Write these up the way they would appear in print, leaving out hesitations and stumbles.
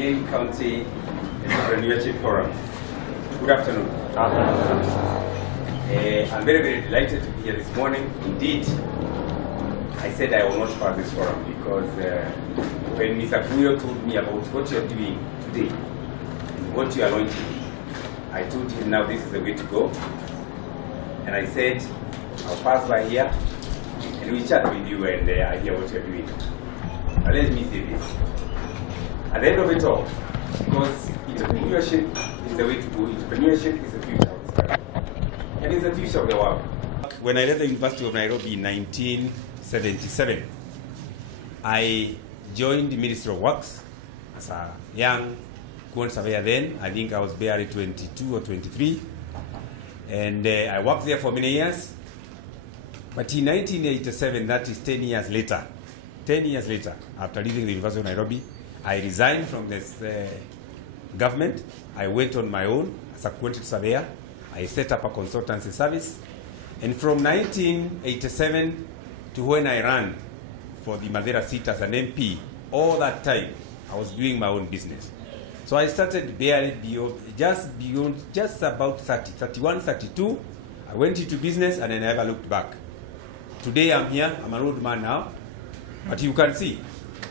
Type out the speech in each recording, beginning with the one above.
NYERI County Entrepreneurship Forum. Good afternoon. I'm very, very delighted to be here this morning. Indeed, I said I will not pass this forum because when Mr. Kuyo told me about what you're doing today and what you are launching, I told him now this is the way to go. And I said, I'll pass by here and we chat with you and I hear what you're doing. But let me say this. At the end of it all, because entrepreneurship is the way to go, entrepreneurship is the future of this country. And it's the future of the world. When I left the University of Nairobi in 1977, I joined the Ministry of Works as a young quantity surveyor then. I think I was barely 22 or 23. And I worked there for many years. But in 1987, that is 10 years later, after leaving the University of Nairobi, I resigned from this government. I went on my own as a quantity surveyor. I set up a consultancy service. And from 1987 to when I ran for the Madeira seat as an MP, all that time, I was doing my own business. So I started barely just about 30, 31, 32. I went into business and I never looked back. Today I'm here, I'm an old man now, but you can see,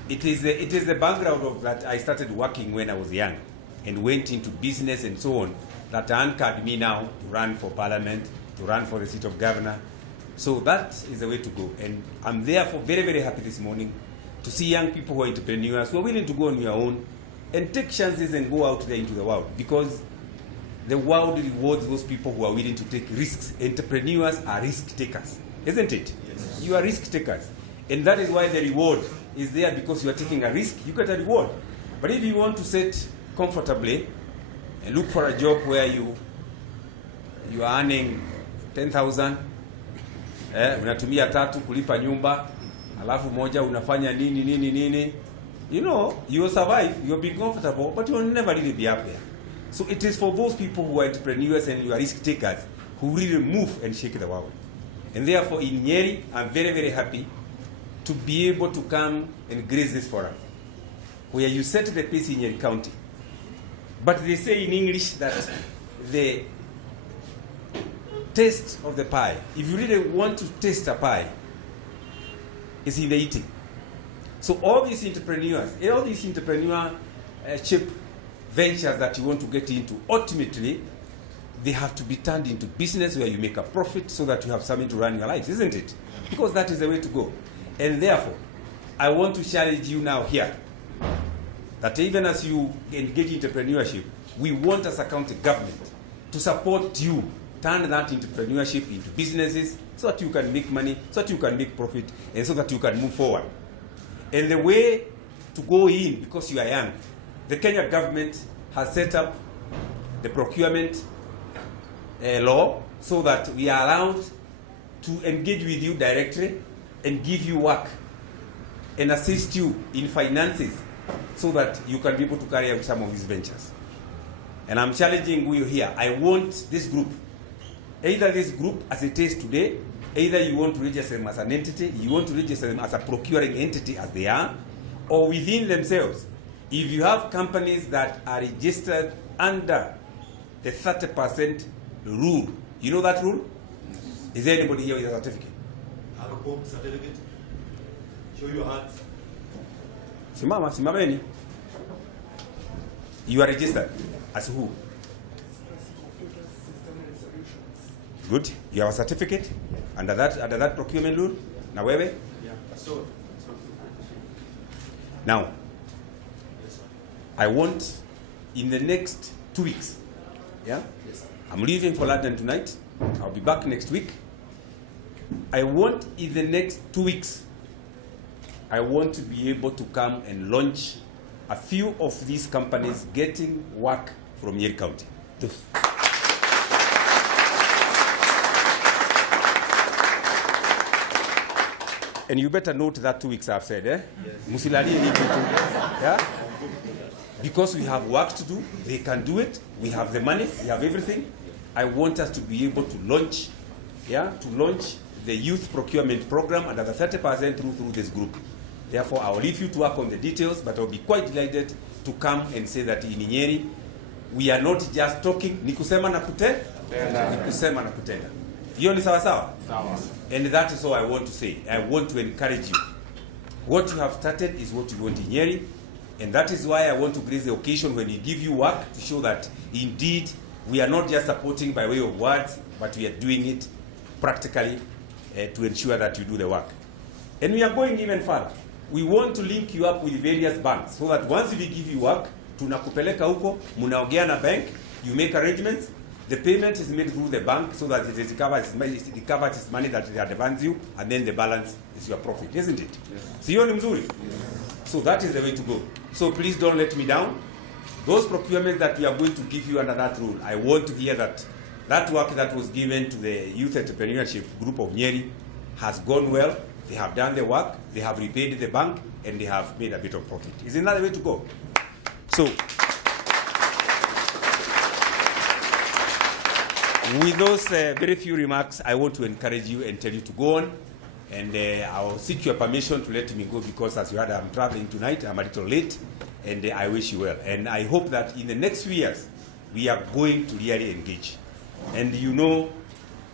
it is the background of that I started working when I was young and went into business and so on that anchored me now to run for parliament, to run for the seat of governor. So that is the way to go. And I'm therefore very, very happy this morning to see young people who are entrepreneurs, who are willing to go on your own and take chances and go out there into the world, because the world rewards those people who are willing to take risks. Entrepreneurs are risk takers, isn't it? Yes. You are risk takers. And that is why the reward is there, because you are taking a risk, you get a reward. But if you want to sit comfortably and look for a job where you are earning 10,000, unatumia 3 kulipa nyumba, alafu moja unafanya nini, you know, you will survive, you'll be comfortable, but you will never really be up there. So it is for those people who are entrepreneurs and you are risk takers who really move and shake the world. And therefore in NYERI, I'm very, very happy to be able to come and grace this forum, where you set the pace in NYERI County. But they say in English that the taste of the pie, if you really want to taste a pie, is in the eating. So all these entrepreneurs, all these entrepreneurship ventures that you want to get into, ultimately, they have to be turned into business where you make a profit so that you have something to run your life, isn't it? Because that is the way to go. And therefore, I want to challenge you now here that even as you engage in entrepreneurship, we want as a county government to support you, turn that entrepreneurship into businesses so that you can make money, so that you can make profit, and so that you can move forward. And the way to go in, because you are young, the Kenya government has set up the procurement law so that we are allowed to engage with you directly and give you work and assist you in finances so that you can be able to carry out some of these ventures. And I'm challenging you here. I want this group, either this group as it is today, either you want to register them as an entity, you want to register them as a procuring entity as they are, or within themselves. If you have companies that are registered under the 30% rule, you know that rule? Is there anybody here with a certificate? Have a home certificate. Show your hands. Simameni. You are registered as who? Good. You have a certificate under that procurement rule. Now wewe? Yeah. So. Now, Yes, sir. I want in the next 2 weeks. Yeah? Yes, sir. I'm leaving for London tonight. I'll be back next week. I want in the next 2 weeks, I want to be able to come and launch a few of these companies getting work from NYERI County. And you better note that 2 weeks I've said, eh? Yes. Yeah? Because we have work to do, they can do it, we have the money, we have everything. I want us to be able to launch, the youth procurement program under the 30% through this group. Therefore, I'll leave you to work on the details, but I'll be quite delighted to come and say that in Nyeri we are not just talking, ni kusema na kutenda. Ni kusema na kutenda. Hiyo ni sawa sawa? Sawa. And that is all I want to say. I want to encourage you. What you have started is what you want in Nyeri, and that is why I want to grace the occasion when we give you work to show that indeed we are not just supporting by way of words, but we are doing it practically to ensure that you do the work. And we are going even further. We want to link you up with various banks so that once we give you work, tunakupeleka huko, munaongea na bank, you make arrangements, the payment is made through the bank so that it recovers its money that it advances you, and then the balance is your profit, isn't it? Sio ni mzuri? So that is the way to go. So please don't let me down. Those procurements that we are going to give you under that rule, I want to hear that that work that was given to the Youth Entrepreneurship Group of Nyeri has gone well. They have done the work, they have repaid the bank, and they have made a bit of profit. Isn't that the way to go? So, with those very few remarks, I want to encourage you and tell you to go on. And I'll seek your permission to let me go because, as you heard, I'm traveling tonight. I'm a little late, and I wish you well. And I hope that in the next few years, we are going to really engage. And you know,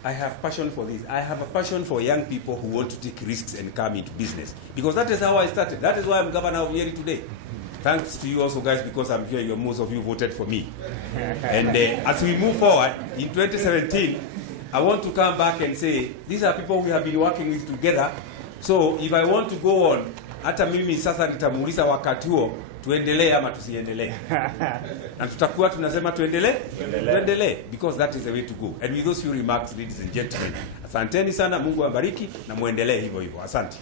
I have passion for this. I have a passion for young people who want to take risks and come into business. Because that is how I started. That is why I'm governor of Nyeri today. Thanks to you also, guys, because I'm here. Most of you voted for me. And as we move forward, in 2017, I want to come back and say, these are people we have been working with together. So if I want to go on, hata mimi sasa nitamuuliza wakati huo, tuendelee ama tusiendelee. Na tutakuwa tunasema tuendelee, because that is the way to go. And with those few remarks, ladies and gentlemen, asanteni sana, Mungu awabariki na muendelee hivyo hivyo. Asante.